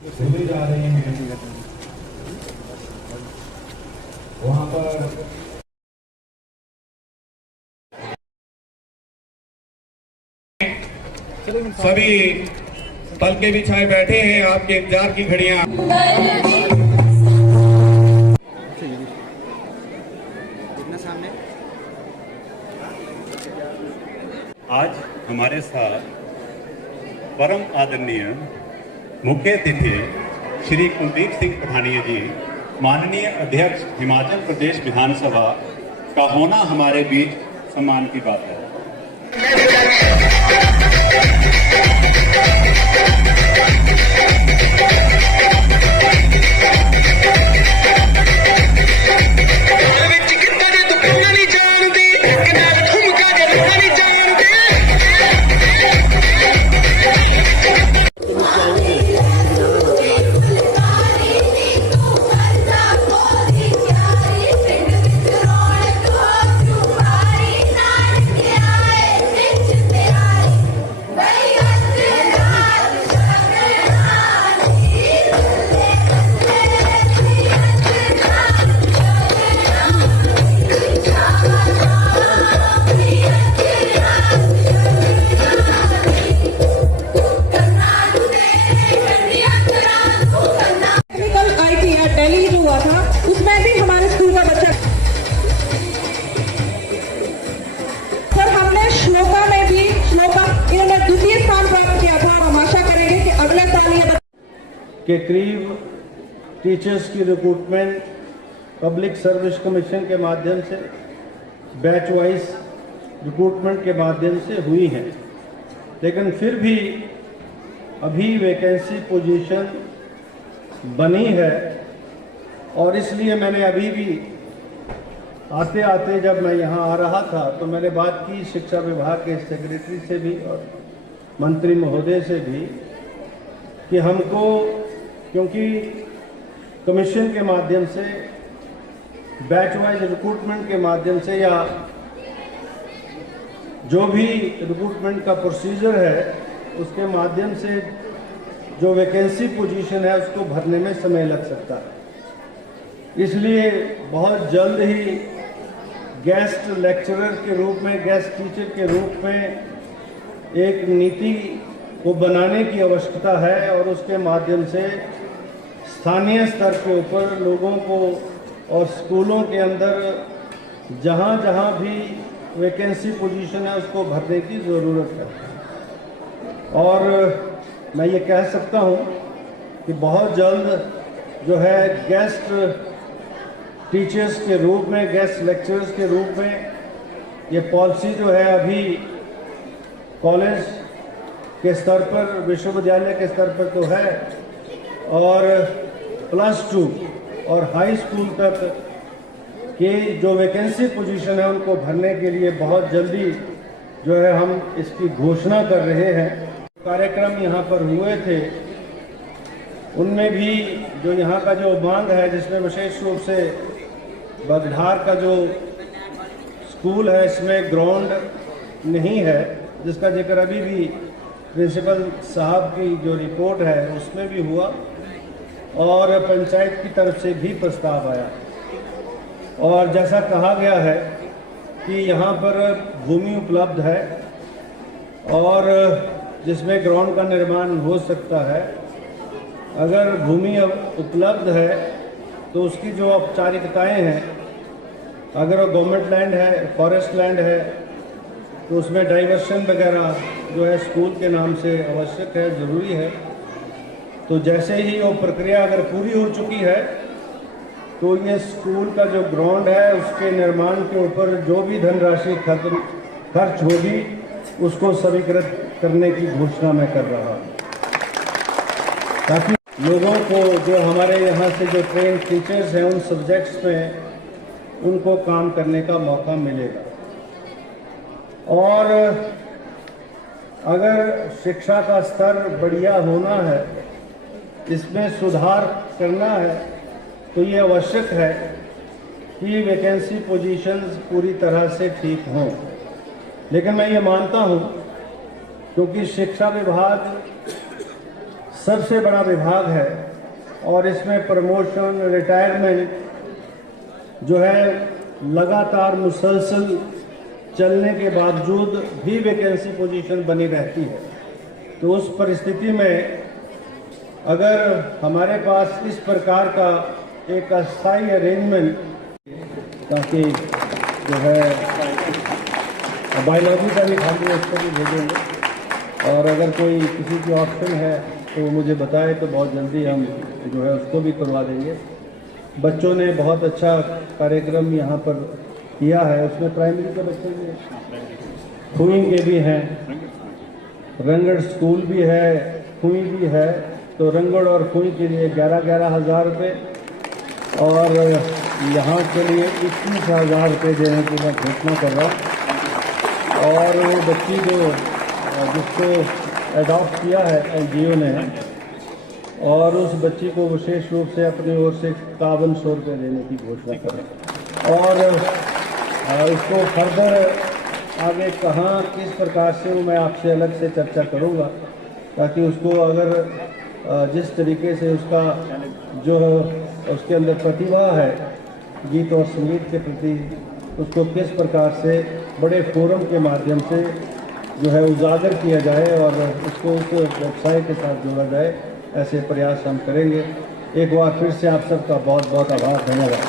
घूमे जा रहे हैं वहां पर सभी पलके बिछाए बैठे हैं। आपके इंतजार की घड़ियां आज हमारे साथ परम आदरणीय मुख्य अतिथि श्री कुलदीप सिंह पठानिया जी, माननीय अध्यक्ष हिमाचल प्रदेश विधानसभा का होना हमारे बीच सम्मान की बात है। उसमें भी हमारे स्कूल का बच्चा सर, हमने श्लोका में भी इन्होंने द्वितीय स्थान प्राप्त किया था। हम आशा करेंगे कि अगले साल ये के करीब टीचर्स की रिक्रूटमेंट पब्लिक सर्विस कमीशन के माध्यम से बैच वाइज रिक्रूटमेंट के माध्यम से हुई है, लेकिन फिर भी अभी वैकेंसी पोजीशन बनी है। और इसलिए मैंने अभी भी आते आते जब मैं यहाँ आ रहा था तो मैंने बात की शिक्षा विभाग के सेक्रेटरी से भी और मंत्री महोदय से भी कि हमको, क्योंकि कमीशन के माध्यम से बैच वाइज रिक्रूटमेंट के माध्यम से या जो भी रिक्रूटमेंट का प्रोसीजर है उसके माध्यम से जो वैकेंसी पोजीशन है उसको भरने में समय लग सकता है। इसलिए बहुत जल्द ही गेस्ट लेक्चरर के रूप में, गेस्ट टीचर के रूप में एक नीति को बनाने की आवश्यकता है और उसके माध्यम से स्थानीय स्तर के ऊपर लोगों को और स्कूलों के अंदर जहाँ जहाँ भी वैकेंसी पोजीशन है उसको भरने की ज़रूरत है। और मैं ये कह सकता हूँ कि बहुत जल्द जो है गेस्ट टीचर्स के रूप में, गेस्ट लेक्चरर्स के रूप में ये पॉलिसी जो है अभी कॉलेज के स्तर पर, विश्वविद्यालय के स्तर पर तो है, और +2 और हाई स्कूल तक के जो वैकेंसी पोजीशन है उनको भरने के लिए बहुत जल्दी जो है हम इसकी घोषणा कर रहे हैं। कार्यक्रम यहाँ पर हुए थे उनमें भी जो यहाँ का जो मांग है, जिसमें विशेष रूप से बगढार का जो स्कूल है इसमें ग्राउंड नहीं है, जिसका जिक्र अभी भी प्रिंसिपल साहब की जो रिपोर्ट है उसमें भी हुआ और पंचायत की तरफ से भी प्रस्ताव आया। और जैसा कहा गया है कि यहाँ पर भूमि उपलब्ध है और जिसमें ग्राउंड का निर्माण हो सकता है। अगर भूमि उपलब्ध है तो उसकी जो औपचारिकताएं हैं, अगर वो गवर्नमेंट लैंड है, फॉरेस्ट लैंड है, तो उसमें डाइवर्शन वगैरह जो है स्कूल के नाम से आवश्यक है, ज़रूरी है। तो जैसे ही वो प्रक्रिया अगर पूरी हो चुकी है तो ये स्कूल का जो ग्राउंड है उसके निर्माण के ऊपर जो भी धनराशि खर्च होगी उसको स्वीकृत करने की घोषणा मैं कर रहा हूँ, ताकि लोगों को जो हमारे यहाँ से जो ट्रेन टीचर्स हैं उन सब्जेक्ट्स में उनको काम करने का मौका मिलेगा। और अगर शिक्षा का स्तर बढ़िया होना है, इसमें सुधार करना है, तो ये आवश्यक है कि वैकेंसी पोजीशंस पूरी तरह से ठीक हों। लेकिन मैं ये मानता हूँ क्योंकि शिक्षा विभाग सबसे बड़ा विभाग है और इसमें प्रमोशन, रिटायरमेंट जो है लगातार मुसलसल चलने के बावजूद भी वैकेंसी पोजीशन बनी रहती है। तो उस परिस्थिति में अगर हमारे पास इस प्रकार का एक अस्थायी अरेंजमेंट, ताकि जो है बायोलॉजी का भी खाली उसको भी भेजेंगे और अगर कोई किसी की ऑप्शन है तो मुझे बताए तो बहुत जल्दी हम जो है उसको भी करवा देंगे। बच्चों ने बहुत अच्छा कार्यक्रम यहाँ पर किया है, उसमें प्राइमरी के बच्चे भी हैं, खुई के भी हैं, रंगड़ स्कूल भी है, खुई भी है। तो रंगड़ और खुई के लिए 11,000 रुपये और यहाँ के लिए 21,000 रुपये देने की मैं घोषणा कर रहा हूँ। और वो बच्ची जो जिसको अडॉप्ट किया है एनजीओ ने, और उस बच्ची को विशेष रूप से अपनी ओर से 5100 रुपये देने की घोषणा करें। और इसको फर्दर आगे कहाँ किस प्रकार से वो मैं आपसे अलग से चर्चा करूँगा, ताकि उसको अगर जिस तरीके से उसका जो उसके अंदर प्रतिभा है गीत और संगीत के प्रति, उसको किस प्रकार से बड़े फोरम के माध्यम से जो है उजागर किया जाए और उसको उस व्यवसाय के साथ जोड़ा जाए, ऐसे प्रयास हम करेंगे। एक बार फिर से आप सबका बहुत बहुत आभार, धन्यवाद।